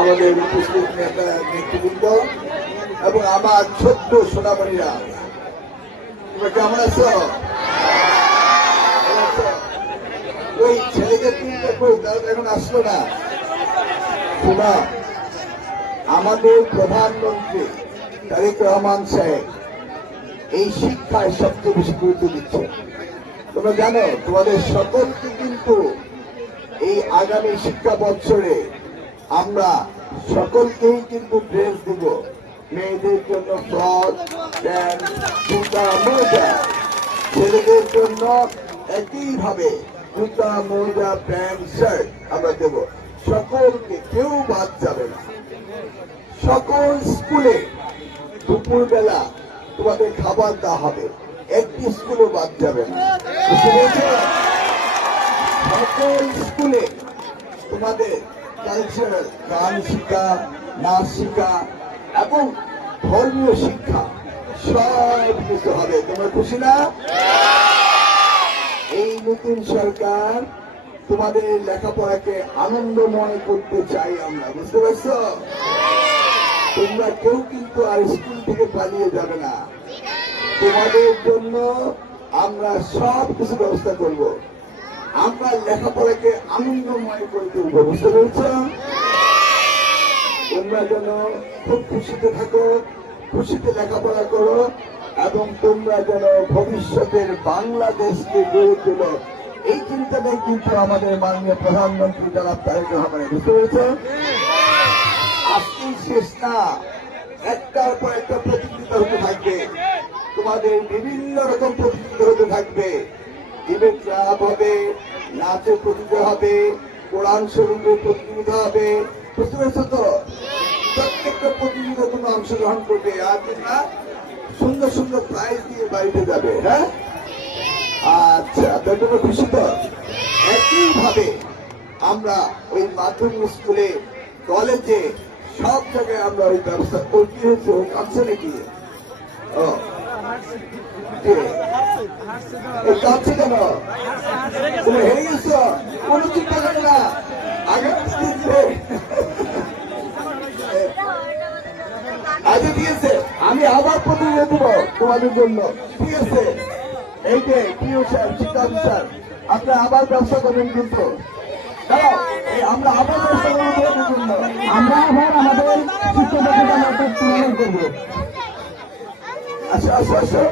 আমাদের উপস্থিত নেতা নেতৃবৃন্দ এবং আমার ছোট্ট সোনামণিরা, তোমরা কেমন আছো? ওই ছেলেদের তিনটে কই, তারা এখন আসলো না। শোনা, আমাদের প্রধানমন্ত্রী তারেক রহমান সাহেব এই শিক্ষায় সবচেয়ে বেশি গুরুত্ব দিচ্ছে। তোমরা জানো, তোমাদের সকলকে কিন্তু এই আগামী শিক্ষা বৎসরে আমরা সকলকেই কিন্তু ড্রেস দিব। মেয়েদের জন্য ফ্রক, প্যান্ট, জুতা, মোজা। ছেলেদের জন্য একইভাবে জুতা, মোজা, প্যান্ট, শার্ট আমরা দেব। সকলকে, কেউ বাদ যাবে না। সকল স্কুলে দুপুরবেলা তোমাদের খাবার দেওয়া হবে, একটি স্কুলও বাদ যাবে না। বুঝতে পেরেছ? সকল স্কুলে তোমাদের কালচারাল গান শিক্ষা, নাচ শিক্ষা এবং ধর্মীয় শিক্ষা সব কিছু হবে। তোমরা খুশি না? এই নতুন সরকার তোমাদের লেখাপড়াকে আনন্দময় করতে চাই আমরা। বুঝতে পারছ? তোমরা কেউ কিন্তু আর স্কুল থেকে পালিয়ে যাবে না। তোমাদের জন্য আমরা সব কিছু ব্যবস্থা করব। আমরা লেখাপড়াকে আনন্দময় করে তুলব। বুঝতে পেরেছ? তোমরা যেন খুব খুশিতে থাকো, খুশিতে লেখাপড়া করো এবং তোমরা যেন ভবিষ্যতের বাংলাদেশকে গড়ে তোলো। এই চিন্তাটাই কিন্তু আমাদের মাননীয় প্রধানমন্ত্রী জনাব তারেক রহমানের। বুঝতে পেরেছ? আজকেই শেষ না, একটার পর একটা প্রতিযোগিতা হতে থাকবে। তোমাদের বিভিন্ন রকম প্রতিযোগিতা হতে থাকবে। ডিবেট ক্লাব হবে, নাচের প্রতিযোগিতা হবে, কোরআন শরীফের প্রতিযোগিতা হবে। বুঝতে পেরেছ তো? প্রত্যেকটা প্রতিযোগিতা তোমরা অংশগ্রহণ করবে আর তোমরা সুন্দর সুন্দর প্রাইজ দিয়ে বাড়িতে যাবে। হ্যাঁ, আচ্ছা, তোমরা খুশি তো? একইভাবে আমরা ওই মাধ্যমিক স্কুলে, কলেজে, সব জায়গায় আমরা ওই ব্যবস্থা করতে হয়েছে। কাঁদছে নাকি? ও কাঁদছে কেন? তুমি হেরে গেছ? কোনো চিন্তা করে না, আগামী আজ দিয়েছে। আমি আবার প্রতিযোগিতা দেবো তোমাদের জন্য। ঠিক আছে? এই যে প্রিয় স্যার, শিক্ষা স্যার, আপনারা আবার ব্যবসা করবেন কিন্তু। আমরা আবার ব্যবসা করবো, আমরা আবার আমাদের শিক্ষা করবো। আচ্ছা আচ্ছা আচ্ছা।